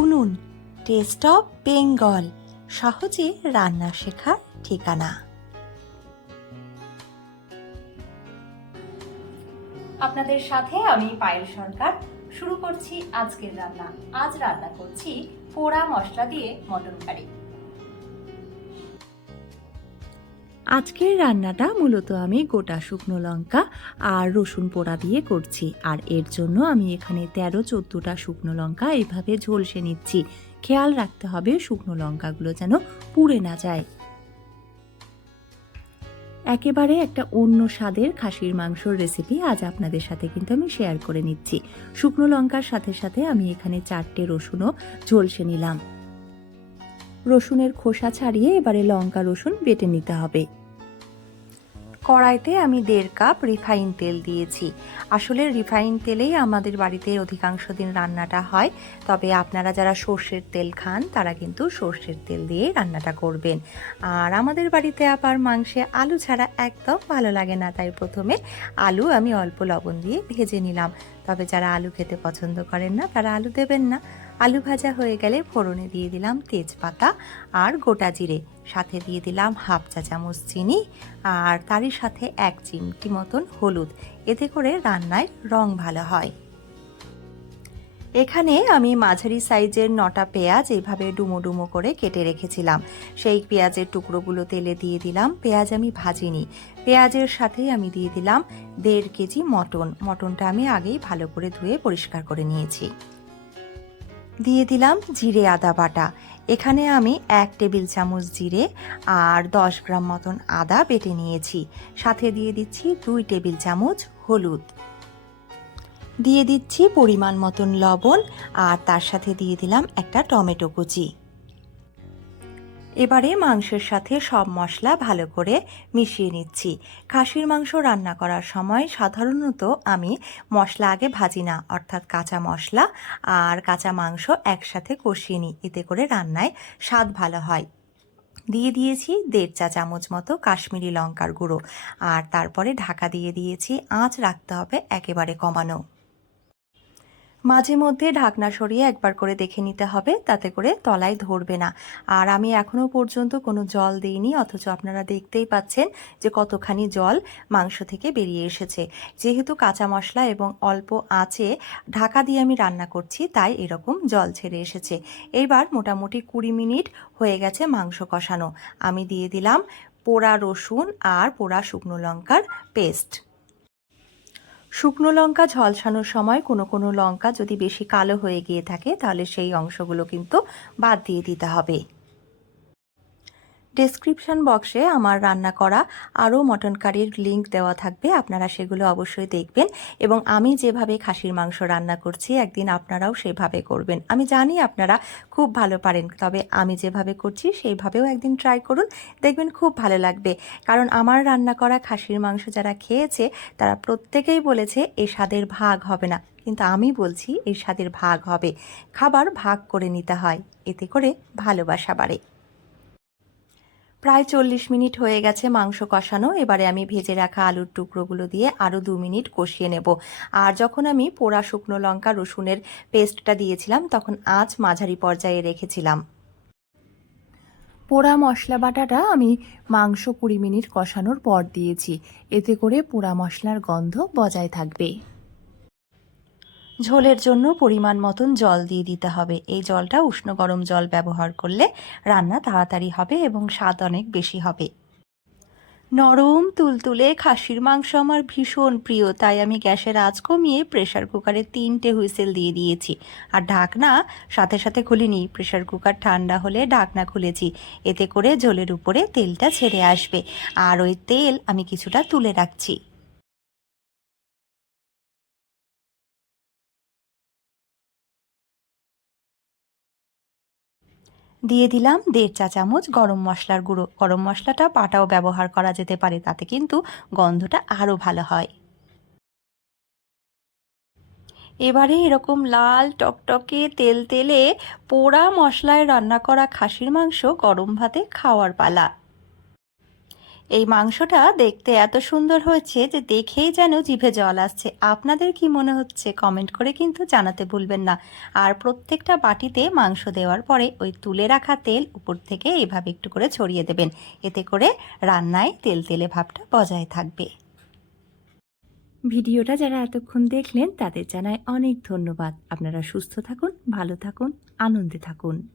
উনুন, test of Bengal, সহজে রান্না শেখার ঠিকানা। আপনাদের সাথে আমি পায়েল সরকার। শুরু করছি আজকের রান্না। আজ রান্না করছি পোড়া মশলা দিয়ে মটন কারি। আজকের রান্নাটা মূলত আমি গোটা শুকনো লঙ্কা আর রসুন পোড়া দিয়ে করছি। আর এর জন্য আমি এখানে 13-14টা শুকনো লঙ্কা এইভাবে ঝলসে নিচ্ছি। খেয়াল রাখতে হবে শুকনো লঙ্কাগুলো যেন পুড়ে না যায়। একেবারে একটা অন্য স্বাদের খাসির মাংসর রেসিপি আজ আপনাদের সাথে কিন্তু আমি শেয়ার করে নিচ্ছি। শুকনো লঙ্কার সাথে সাথে আমি এখানে 4টে রসুনও ঝলসে নিলাম। রসুনের খোসা ছাড়িয়ে এবারে লঙ্কা রসুন বেটে নিতে হবে। কড়াইতে আমি 1.5 কাপ রিফাইন তেল দিয়েছি। আসলে রিফাইন তেলেই আমাদের বাড়িতে অধিকাংশ দিন রান্নাটা হয়, তবে আপনারা যারা সর্ষের তেল খান তারা কিন্তু সর্ষের তেল দিয়ে রান্নাটা করবেন। আর আমাদের বাড়িতে আবার মাংসে আলু ছাড়া একদম ভালো লাগে না, তাই প্রথমে আলু আমি অল্প লবণ দিয়ে ভেজে নিলাম। তবে যারা আলু খেতে পছন্দ করেন না তারা আলু দেবেন না। আলু ভাজা হয়ে গেলে ফোড়নে দিয়ে দিলাম তেজপাতা আর গোটা জিরে, সাথে দিয়ে দিলাম 1/2 চা চামচ চিনি আর তারই সাথে 1 চিমটি মতন হলুদ। এতে করে রান্নায় রং ভালো হয়। এখানে আমি মাঝারি সাইজের 9টা পেঁয়াজ এইভাবে ডুমো ডুমো করে কেটে রেখেছিলাম। সেই পেঁয়াজের টুকরোগুলো তেলে দিয়ে দিলাম। পেঁয়াজ আমি ভাজিনি। পেঁয়াজের সাথেই আমি দিয়ে দিলাম 1.5 কেজি মটন। মটনটা আমি আগেই ভালো করে ধুয়ে পরিষ্কার করে নিয়েছি। দিয়ে দিলাম জিরে আদা বাটা। এখানে আমি 1 টেবিল চামচ জিরে আর 10 গ্রাম মতন আদা বেটে নিয়েছি। সাথে দিয়ে দিচ্ছি 2 টেবিল চামচ হলুদ। দিয়ে দিচ্ছি পরিমাণ মতন লবণ আর তার সাথে দিয়ে দিলাম একটা টমেটো কুচি। এবারে মাংসের সাথে সব মশলা ভালো করে মিশিয়ে নিচ্ছি। খাসির মাংস রান্না করার সময় সাধারণত আমি মশলা আগে ভাজি না, অর্থাৎ কাঁচা মশলা আর কাঁচা মাংস একসাথে কষিয়ে নিই। এতে করে রান্নায় স্বাদ ভালো হয়। দিয়ে দিয়েছি 1.5 চা চামচ মতো কাশ্মীরি লঙ্কার গুঁড়ো আর তারপরে ঢাকা দিয়ে দিয়েছি। আঁচ রাখতে হবে একেবারে কমানো। মাঝে মধ্যে ঢাকনা সরিয়ে একবার করে দেখে নিতে হবে, তাতে করে তলায় ধরবে না। আর আমি এখনো পর্যন্ত কোনো জল দিইনি, অথচ আপনারা দেখতেই পাচ্ছেন যে কতখানি জল মাংস থেকে বেরিয়ে এসেছে। যেহেতু কাঁচা মশলা এবং অল্প আঁচে ঢাকা দিয়ে আমি রান্না করছি, তাই এরকম জল ছেড়ে এসেছে। এইবার মোটামুটি 20 মিনিট হয়ে গেছে মাংস কষানো। আমি দিয়ে দিলাম পোড়া রসুন আর পোড়া শুকনো লঙ্কার পেস্ট। শুকনো লঙ্কা ঝলসানোর সময় কোনো কোনো লঙ্কা যদি বেশি কালো হয়ে গিয়ে থাকে তাহলে সেই অংশগুলো কিন্তু বাদ দিয়ে দিতে হবে। ডেসক্রিপশন বক্সে আমার রান্না করা আরও মটন কারির লিংক দেওয়া থাকবে, আপনারা সেগুলো অবশ্যই দেখবেন। এবং আমি যেভাবে খাসির মাংস রান্না করছি একদিন আপনারাও সেভাবে করবেন। আমি জানি আপনারা খুব ভালো পারেন, তবে আমি যেভাবে করছি সেইভাবেও একদিন ট্রাই করুন, দেখবেন খুব ভালো লাগবে। কারণ আমার রান্না করা খাসির মাংস যারা খেয়েছে তারা প্রত্যেকেই বলেছে এ স্বাদের ভাগ হবে না, কিন্তু আমি বলছি এই স্বাদের ভাগ হবে। খাবার ভাগ করে নিতে হয়, এতে করে ভালোবাসা বাড়ে। প্রায় 40 মিনিট হয়ে গেছে মাংস কষানো। এবারে আমি ভেজে রাখা আলুর টুকরোগুলো দিয়ে আরও 2 মিনিট কষিয়ে নেব। আর যখন আমি পোড়া শুকনো লঙ্কা রসুনের পেস্টটা দিয়েছিলাম তখন আঁচ মাঝারি পর্যায়ে রেখেছিলাম। পোড়া মশলা বাটাটা আমি মাংস 20 মিনিট কষানোর পর দিয়েছি। এতে করে পোড়া মশলার গন্ধ বজায় থাকবে। ঝোলের জন্য পরিমাণ মতন জল দিয়ে দিতে হবে। এই জলটা উষ্ণ গরম জল ব্যবহার করলে রান্না তাড়াতাড়ি হবে এবং স্বাদ অনেক বেশি হবে। নরম তুলতুলে খাসির মাংস আমার ভীষণ প্রিয়, তাই আমি গ্যাসের আঁচ কমিয়ে প্রেসার কুকারে 3টে হুইসেল দিয়ে দিয়েছি। আর ঢাকনা সাথে সাথে খুলিনি, প্রেসার কুকার ঠান্ডা হলে ঢাকনা খুলেছি। এতে করে ঝোলের উপরে তেলটা ছেড়ে আসবে, আর ওই তেল আমি কিছুটা তুলে রাখছি। দিয়ে দিলাম 1.5 চা চামচ গরম মশলার গুঁড়ো। গরম মশলাটা বাটাও ব্যবহার করা যেতে পারে, তাতে কিন্তু গন্ধটা আরও ভালো হয়। এবারে এরকম লাল টকটকে তেল তেলে পোড়া মশলায় রান্না করা খাসির মাংস গরম ভাতে খাওয়ার পালা। এই মাংসটা দেখতে এত সুন্দর হয়েছে যে দেখেই যেন জিভে জল আসছে। আপনাদের কি মনে হচ্ছে কমেন্ট করে কিন্তু জানাতে ভুলবেন না। আর প্রত্যেকটা বাটিতে মাংস দেওয়ার পরে ওই তুলে রাখা তেল উপর থেকে এভাবে একটু করে ছড়িয়ে দেবেন। এতে করে রান্নায় তেলে ভাবটা বজায় থাকবে। ভিডিওটা যারা এতক্ষণ দেখলেন তাদের জানাই অনেক ধন্যবাদ। আপনারা সুস্থ থাকুন, ভালো থাকুন, আনন্দে থাকুন।